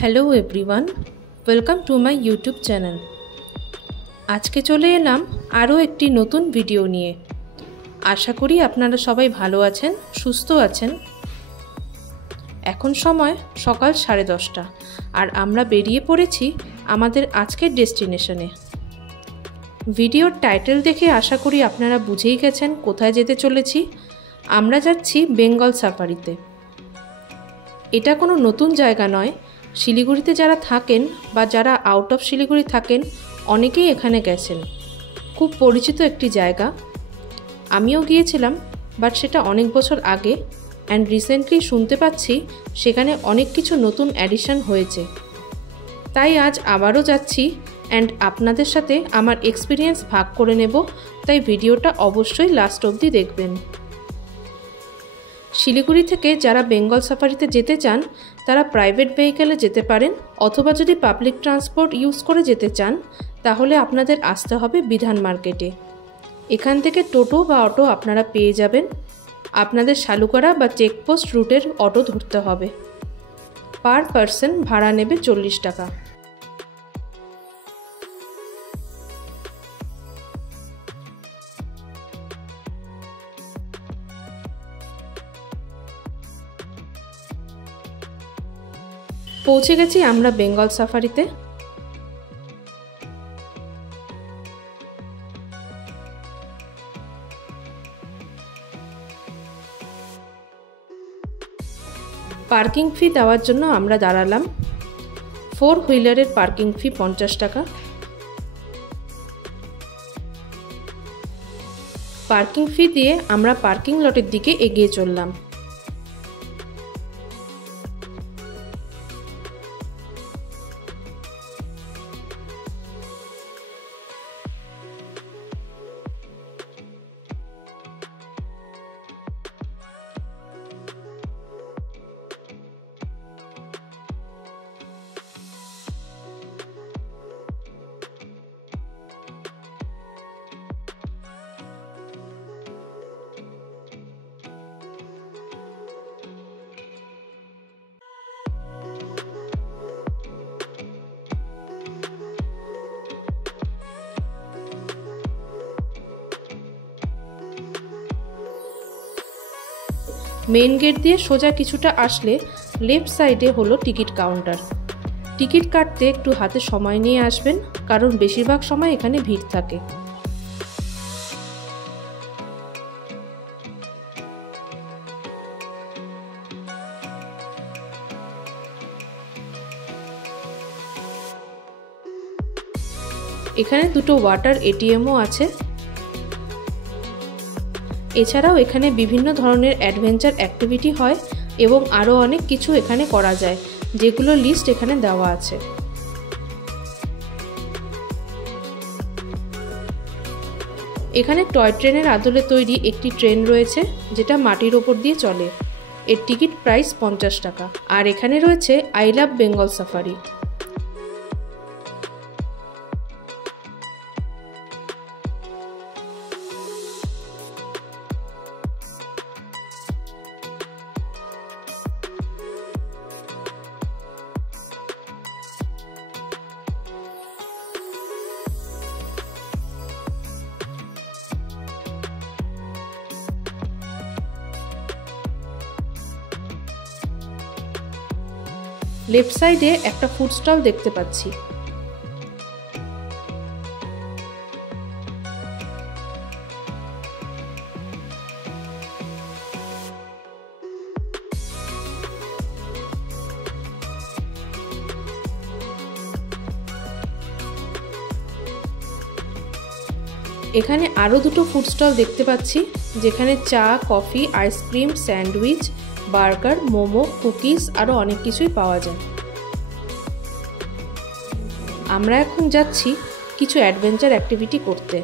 Hello everyone, welcome to my YouTube channel. আজকে চলে এলাম আরও একটি নতুন ভিডিও নিয়ে। আশা করি আপনারা সবাই ভালো আছেন, সুস্থ আছেন। এখন সময় সকাল 10:30 আর আমরা বেরিয়ে পড়েছি আমাদের আজকের ডেস্টিনেশনে। ভিডিওর টাইটেল দেখে আশা করি আপনারা বুঝেই গেছেন কোথায় যেতে চলেছি। আমরা যাচ্ছি বেঙ্গল সাফারিতে। এটা কোনো নতুন জায়গা নয়। শিলিগুড়িতে যারা থাকেন বা যারা আউট অফ শিলিগুড়ি থাকেন অনেকেই এখানে গেছেন। খুব পরিচিত একটি জায়গা। আমিও গিয়েছিলাম, বাট সেটা অনেক বছর আগে। অ্যান্ড রিসেন্টলি শুনতে পাচ্ছি সেখানে অনেক কিছু নতুন অ্যাডিশন হয়েছে। তাই আজ আবারও যাচ্ছি অ্যান্ড আপনাদের সাথে আমার এক্সপিরিয়েন্স ভাগ করে নেব। তাই ভিডিওটা অবশ্যই লাস্ট অবধি দেখবেন। শিলিগুড়ি থেকে যারা বেঙ্গল সাফারিতে যেতে চান তারা প্রাইভেট ভেহিকেলে যেতে পারেন, অথবা যদি পাবলিক ট্রান্সপোর্ট ইউজ করে যেতে চান তাহলে আপনাদের আসতে হবে বিধান মার্কেটে। এখান থেকে টোটো বা অটো আপনারা পেয়ে যাবেন। আপনাদের শালুকরা বা চেকপোস্ট রুটের অটো ধরতে হবে। পার পারসন ভাড়া নেবে 40 টাকা। পৌঁছে গেছি আমরা বেঙ্গল সাফারিতে। পার্কিং ফি দেওয়ার জন্য আমরা দাঁড়ালাম। 4 হুইলারের পার্কিং ফি 50 টাকা। পার্কিং ফি দিয়ে আমরা পার্কিং লটের দিকে এগিয়ে চললাম। মেইন গেট দিয়ে সোজা কিছুটা আসলে লেফট সাইডে হলো টিকিট কাউন্টার। টিকিট কাটতে একটু হাতে সময় নিয়ে আসবেন, কারণ বেশিরভাগ সময় এখানে ভিড় থাকে। এখানে দুটো ওয়াটার এটিএমও আছে। এছাড়াও এখানে বিভিন্ন ধরনের অ্যাডভেঞ্চার অ্যাক্টিভিটি হয় এবং আরও অনেক কিছু এখানে করা যায়, যেগুলো লিস্ট এখানে দেওয়া আছে। এখানে টয় ট্রেনের আদলে তৈরি একটি ট্রেন রয়েছে, যেটা মাটির ওপর দিয়ে চলে। এর টিকিট প্রাইস 50 টাকা। আর এখানে রয়েছে I love Bengal safari. Left সাইডে একটা ফুড স্টল দেখতে পাচ্ছি। এখানে আরও দুটো ফুড স্টল দেখতে পাচ্ছি, যেখানে চা, coffee, ice cream, sandwich, burger, momo, কুকিজ আরও অনেক কিছুই পাওয়া যায়। আমরা এখন যাচ্ছি কিছু অ্যাডভেঞ্চার অ্যাক্টিভিটি করতে।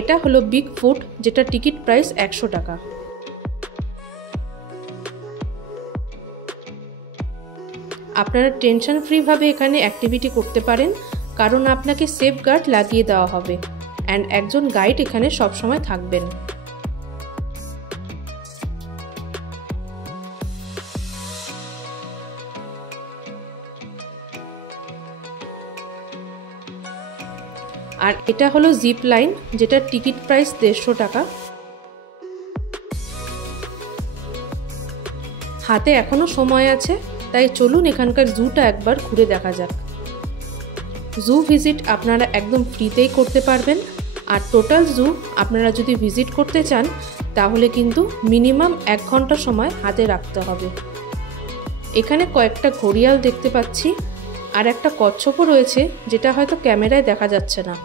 এটা হলো বিগ ফুট, যেটা টিকিট প্রাইস 100 টাকা। আপনারা টেনশন ফ্রিভাবে এখানে অ্যাক্টিভিটি করতে পারেন, কারণ আপনাকে সেফ গার্ড লাগিয়ে দেওয়া হবে অ্যান্ড একজন গাইড এখানে সবসময় থাকবেন। আর এটা হলো জিপ লাইন, যেটা টিকিট প্রাইস 150 টাকা। হাতে এখনো সময় আছে, তাই চলুন এখানকার জুটা একবার ঘুরে দেখা যাক। জু ভিজিট আপনারা একদম ফ্রিতেই করতে পারবেন। আর টোটাল জু আপনারা যদি ভিজিট করতে চান তাহলে কিন্তু মিনিমাম 1 ঘন্টা সময় হাতে রাখতে হবে। এখানে কয়েকটা ঘড়িয়াল দেখতে পাচ্ছি, আর একটা কচ্ছপও রয়েছে, যেটা হয়তো ক্যামেরায় দেখা যাচ্ছে না।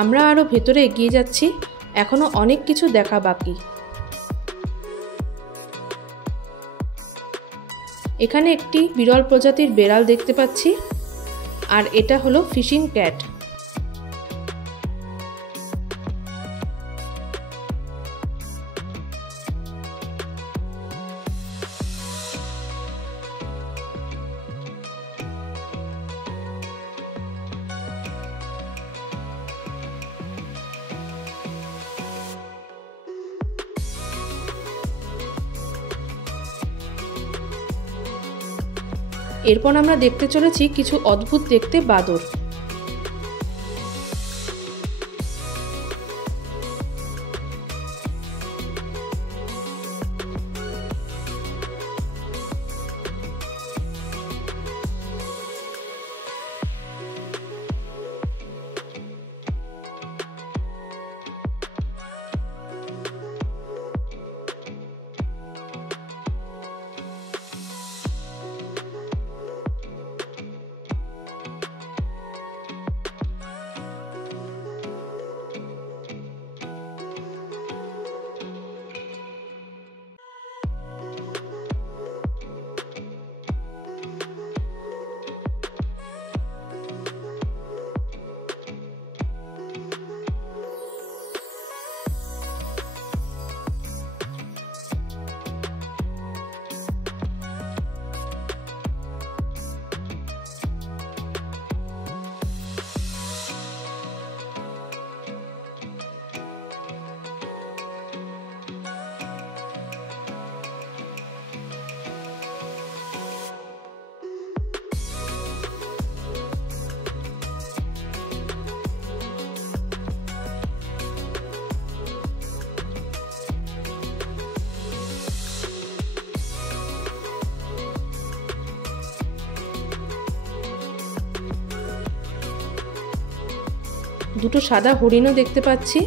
আমরা আরো ভেতরে এগিয়ে যাচ্ছি, এখনো অনেক কিছু দেখা বাকি। এখানে একটি বিরল প্রজাতির বেড়াল দেখতে পাচ্ছি, আর এটা হলো ফিশিং ক্যাট। এরপর আমরা দেখতে চলেছি কিছু অদ্ভুত দেখতে বাদর। দুটো সাদা হরিণও দেখতে পাচ্ছি।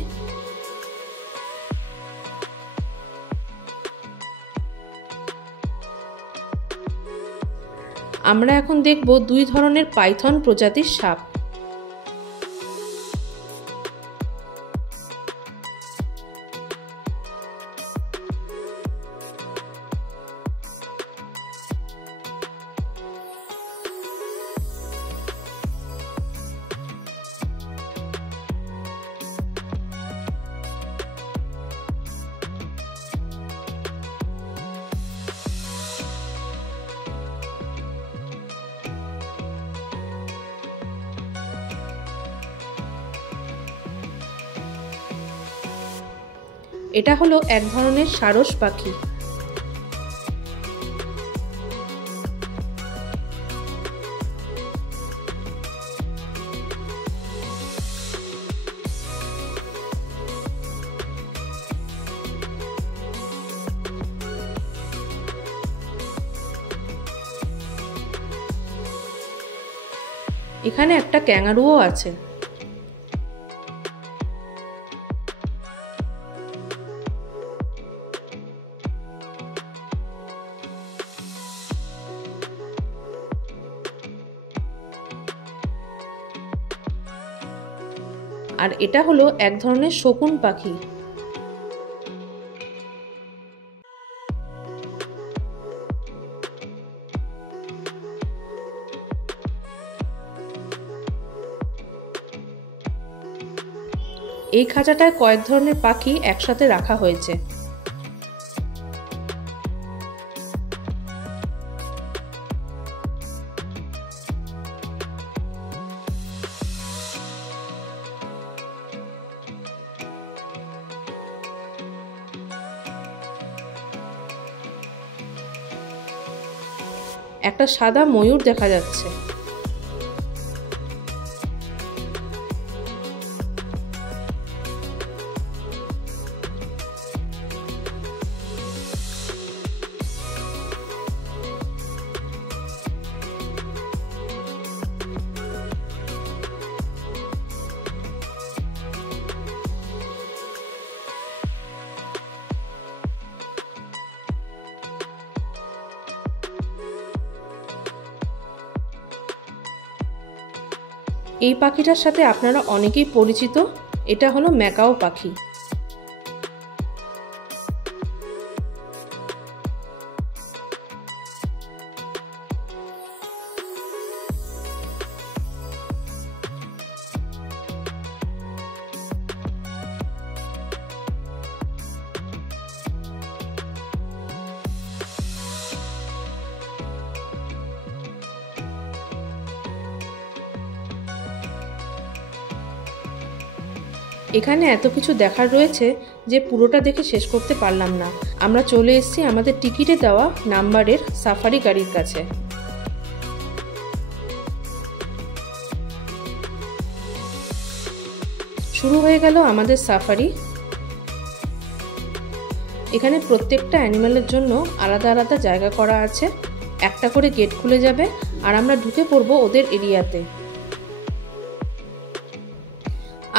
আমরা এখন দেখব 2 ধরনের পাইথন প্রজাতির সাপ। এটা হলো এক ধরনের সারস পাখি। এখানে একটা ক্যাঙ্গারুও আছে। আর এটা হলো এক ধরনের শকুন পাখি। এই খাঁচাটায় কয়েক ধরনের পাখি একসাথে রাখা হয়েছে। একটা সাদা ময়ূর দেখা যাচ্ছে। এই পাখিটার সাথে আপনারা অনেকেই পরিচিত, এটা হলো ম্যাকাও পাখি। এখানে এত কিছু দেখার রয়েছে যে পুরোটা দেখে শেষ করতে পারলাম না। আমরা চলে এসেছি আমাদের টিকিটে দেওয়া নাম্বারের সাফারি গাড়ির কাছে। শুরু হয়ে গেল আমাদের সাফারি। এখানে প্রত্যেকটা অ্যানিমালের জন্য আলাদা আলাদা জায়গা করা আছে। একটা করে গেট খুলে যাবে আর আমরা ঢুকে পড়ব ওদের এরিয়াতে।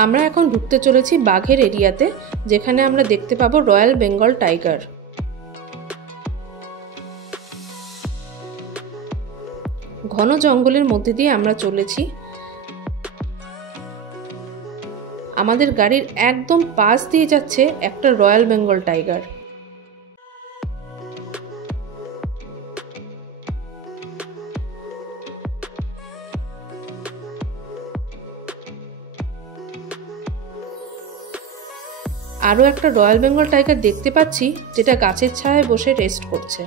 আমরা এখন ঢুকতে চলেছি বাঘের এরিয়াতে, যেখানে আমরা দেখতে পাবো রয়্যাল বেঙ্গল টাইগার। ঘন জঙ্গলের মধ্যে দিয়ে আমরা চলেছি। আমাদের গাড়ির একদম পাশ দিয়ে যাচ্ছে একটা রয়্যাল বেঙ্গল টাইগার। আরও একটা রয়্যাল বেঙ্গল টাইগার দেখতে পাচ্ছি, যেটা গাছের ছায়ায় বসে রেস্ট করছে।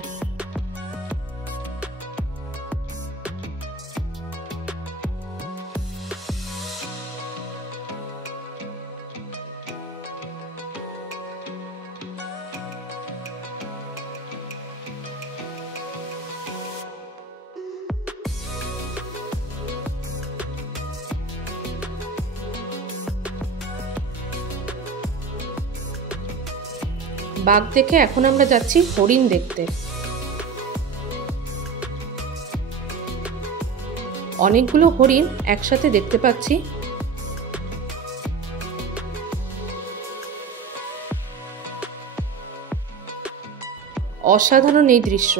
বাঘ দেখে এখন আমরা যাচ্ছি হরিণ দেখতে। অনেকগুলো হরিণ একসাথে দেখতে পাচ্ছি। অসাধারণ এই দৃশ্য।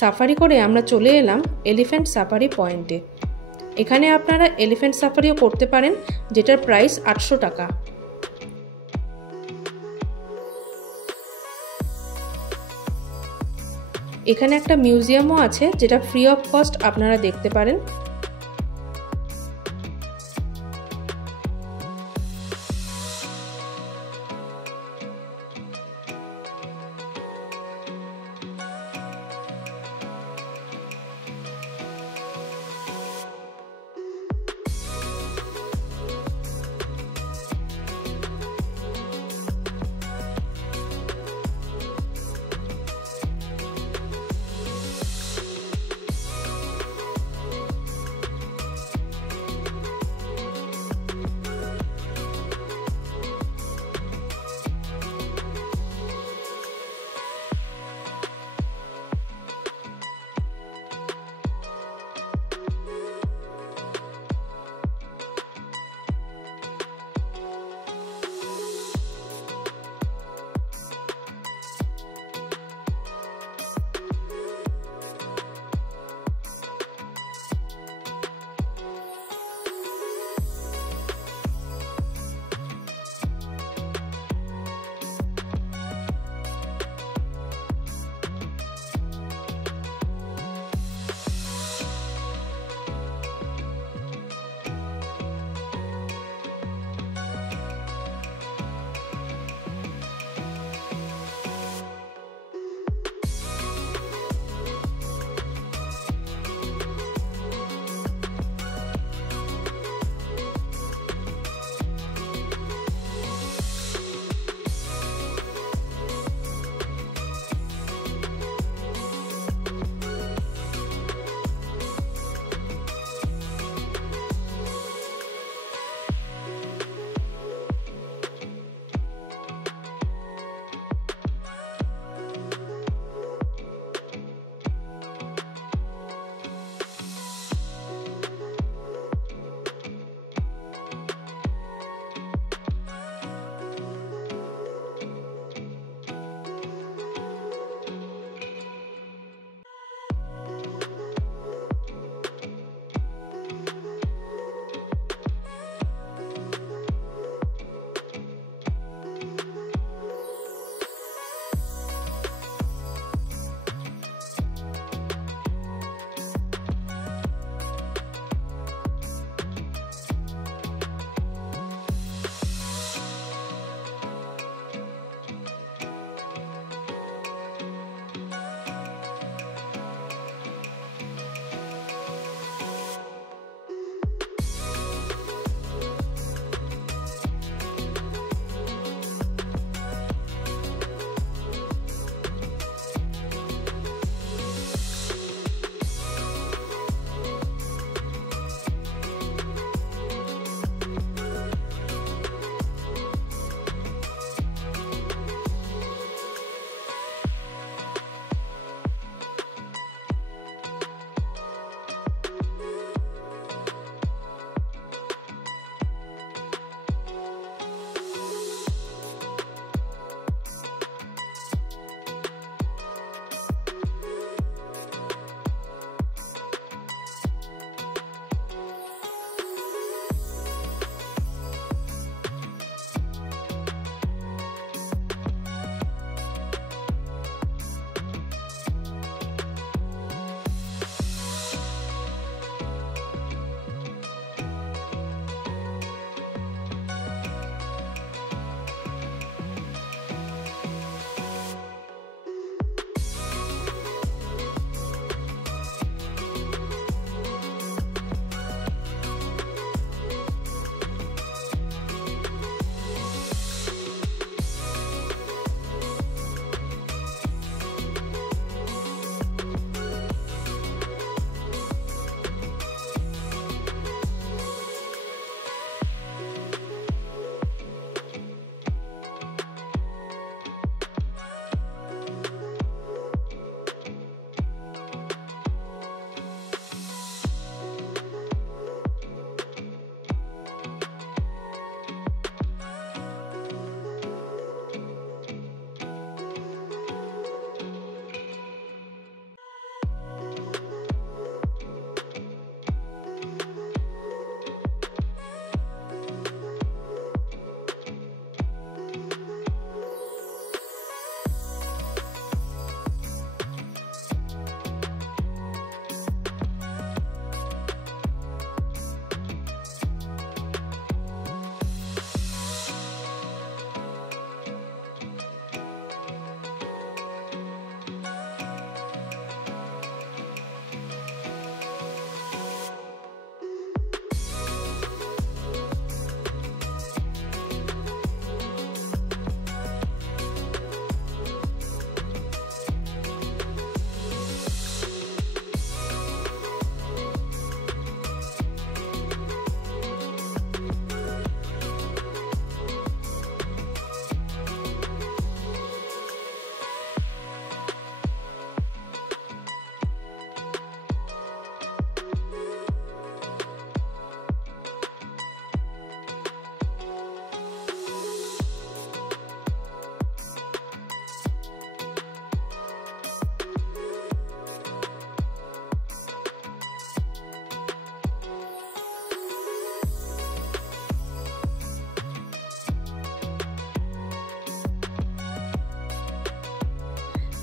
সাফারি করে আমরা চলে এলাম এলিফ্যান্ট সাফারি পয়েন্টে। এখানে আপনারা এলিফ্যান্ট সাফারিও করতে পারেন, যেটার প্রাইস 800 টাকা। এখানে একটা মিউজিয়ামও আছে যেটা ফ্রি অফ কস্ট আপনারা দেখতে পারেন।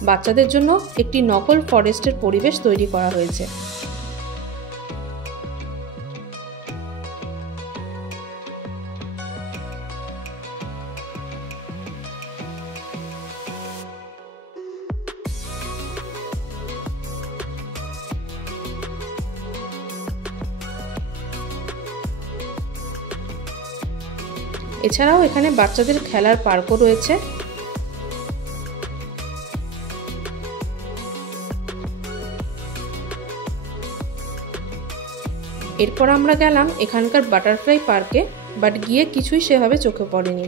বাচ্চাদের জন্য একটি নকল ফরেস্টের পরিবেশ তৈরি করা হয়েছে। এছাড়াও এখানে বাচ্চাদের খেলার পার্কও রয়েছে। এরপর আমরা গেলাম এখানকার বাটারফ্লাই পার্কে, বাট গিয়ে কিছুই সেভাবে চোখে পড়েনি।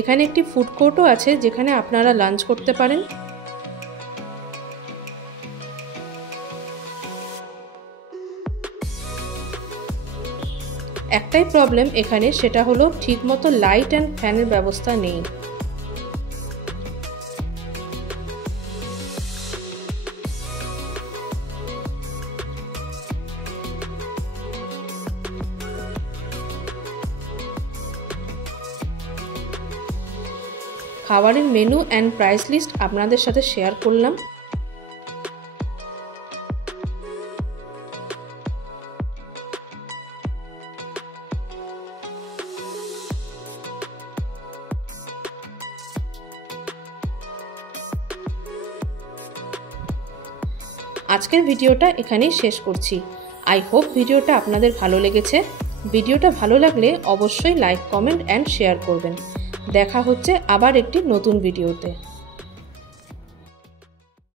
এখানে একটি ফুড কোর্টও আছে যেখানে আপনারা লাঞ্চ করতে পারেন। একটাই প্রবলেম এখানে, সেটা হলো ঠিকমতো লাইট অ্যান্ড ফ্যানের ব্যবস্থা নেই। খাবারের মেনু অ্যান্ড প্রাইস লিস্ট আপনাদের সাথে শেয়ার করলাম। আজকের ভিডিওটা এখানেই শেষ করছি। আই হোপ ভিডিওটা আপনাদের ভালো লেগেছে। ভিডিওটা ভালো লাগলে অবশ্যই লাইক, কমেন্ট অ্যান্ড শেয়ার করবেন। দেখা হচ্ছে আবার একটি নতুন ভিডিওতে।